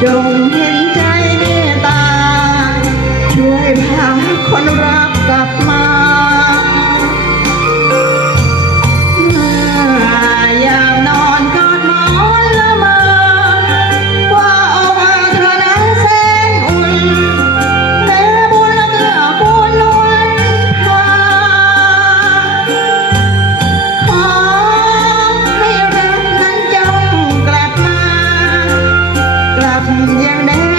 有 yeah, yeah.